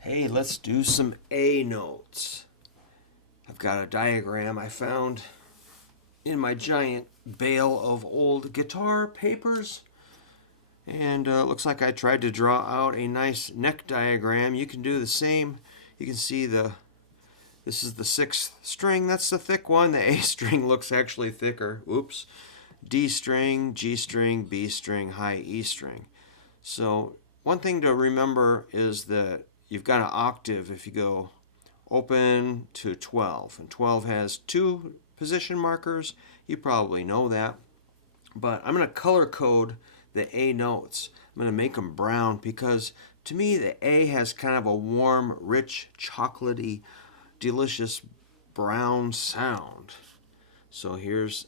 Hey, let's do some A notes. I've got a diagram I found in my giant bale of old guitar papers. And looks like I tried to draw out a nice neck diagram. You can do the same. You can see this is the sixth string. That's the thick one. The A string looks actually thicker. Oops. D string, G string, B string, high E string. So one thing to remember is that you've got an octave if you go open to 12. And 12 has two position markers. You probably know that. But I'm going to color code the A notes. I'm going to make them brown because to me the A has kind of a warm, rich, chocolatey, delicious brown sound. So here's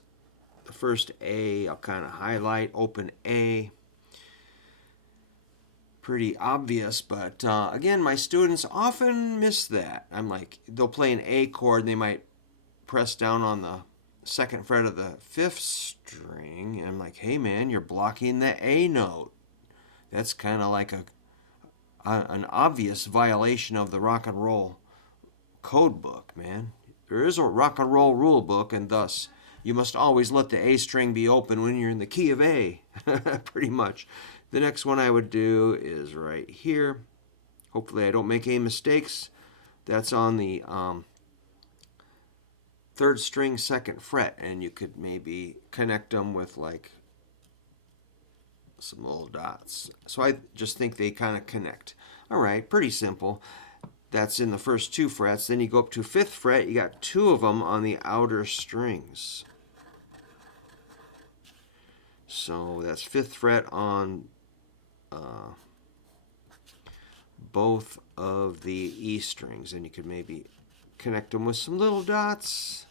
the first A. I'll kind of highlight open A. Pretty obvious, but again, my students often miss that. I'm like, they'll play an A chord and they might press down on the second fret of the fifth string. And I'm like, hey man, you're blocking the A note. That's kind of like an obvious violation of the rock and roll code book, man. There is a rock and roll rule book, and thus you must always let the A string be open when you're in the key of A, pretty much. The next one I would do is right here. Hopefully I don't make any mistakes. That's on the third string, second fret, and you could maybe connect them with like some little dots. So I just think they kind of connect. All right, pretty simple. That's in the first two frets. Then you go up to fifth fret. You got two of them on the outer strings. So that's fifth fret on both of the E strings, and you could maybe connect them with some little dots.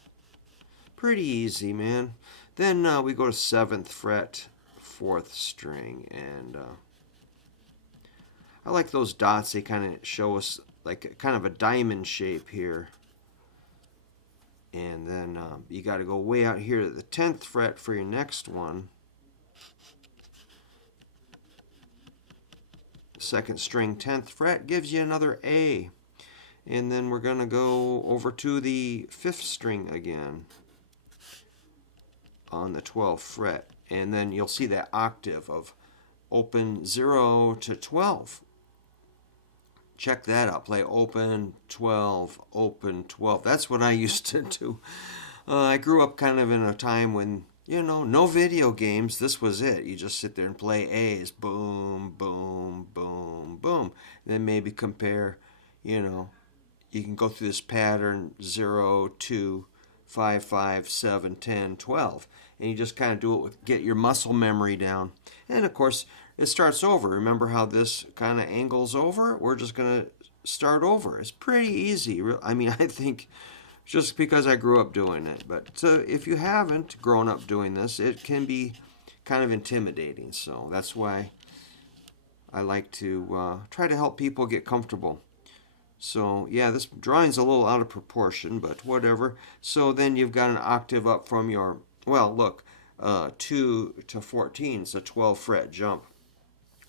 Pretty easy, man. Then we go to seventh fret, fourth string, and I like those dots. They kind of show us like kind of a diamond shape here. And then you got to go way out here to the 10th fret for your next one. Second string, 10th fret gives you another A. And then we're going to go over to the 5th string again on the 12th fret. And then you'll see that octave of open 0 to 12. Check that out. Play open 12, open 12. That's what I used to do. I grew up kind of in a time when, no video games. This was it. You just sit there and play A's. Boom, boom, boom, boom. And then maybe compare, you can go through this pattern 0, 2, 5, 5, 7, 10, 12. And you just kind of do it with, get your muscle memory down. And of course, it starts over. Remember how this kind of angles over? We're just going to start over. It's pretty easy. I mean, I think just because I grew up doing it. But if you haven't grown up doing this, it can be kind of intimidating. So that's why I like to try to help people get comfortable. So yeah, this drawing's a little out of proportion, but whatever. So then you've got an octave up from your, well, look, 2 to 14 is a 12 fret jump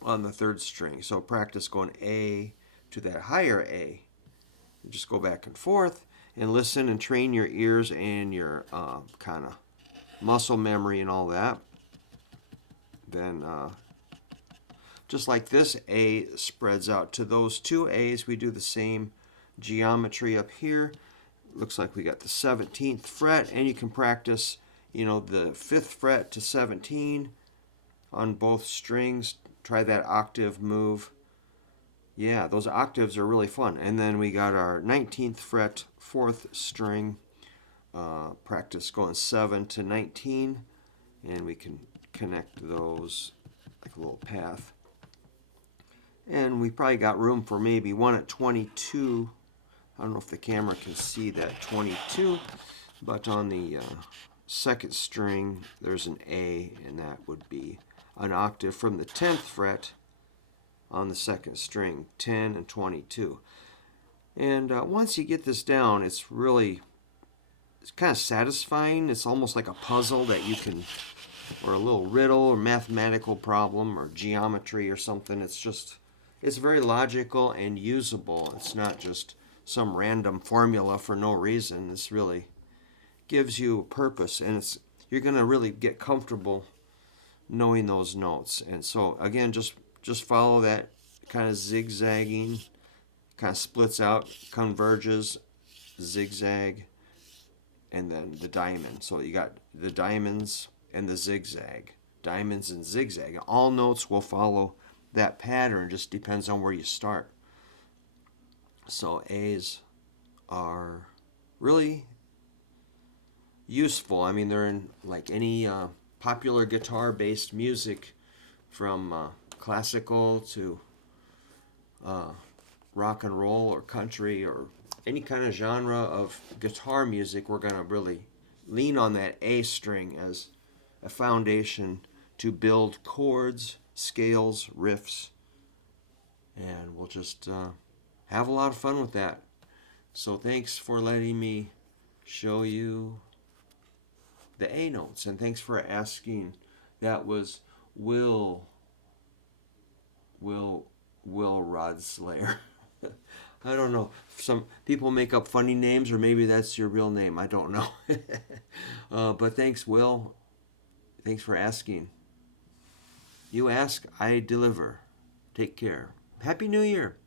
on the third string. So practice going A to that higher A. And just go back and forth and listen and train your ears and your kind of muscle memory and all that. Then just like this A spreads out to those two A's, we do the same geometry up here. Looks like we got the 17th fret, and you can practice, the 5th fret to 17 on both strings. Try that octave move. Yeah, those octaves are really fun. And then we got our 19th fret, 4th string. Practice going 7 to 19, and we can connect those like a little path. And we probably got room for maybe one at 22. I don't know if the camera can see that 22, but on the second string there's an A, and that would be an octave from the 10th fret on the second string, 10 and 22. And once you get this down, it's kind of satisfying. It's almost like a puzzle that you can, or a little riddle or mathematical problem or geometry or something. It's just it's very logical and usable. It's not just some random formula for no reason. This really gives you purpose, and you're going to really get comfortable knowing those notes. And so again, just follow that kind of zigzagging, kind of splits out, converges, zigzag, and then the diamond. So you got the diamonds and the zigzag, diamonds and zigzag. All notes will follow that pattern, just depends on where you start. So A's are really useful. I mean, they're in like any popular guitar-based music, from classical to rock and roll or country or any kind of genre of guitar music. We're going to really lean on that A string as a foundation to build chords, scales, riffs, and we'll just have a lot of fun with that. So thanks for letting me show you the A notes, and thanks for asking. That was Will Rodslayer. I don't know. Some people make up funny names, or maybe that's your real name. I don't know. But thanks, Will. Thanks for asking. You ask, I deliver. Take care. Happy New Year.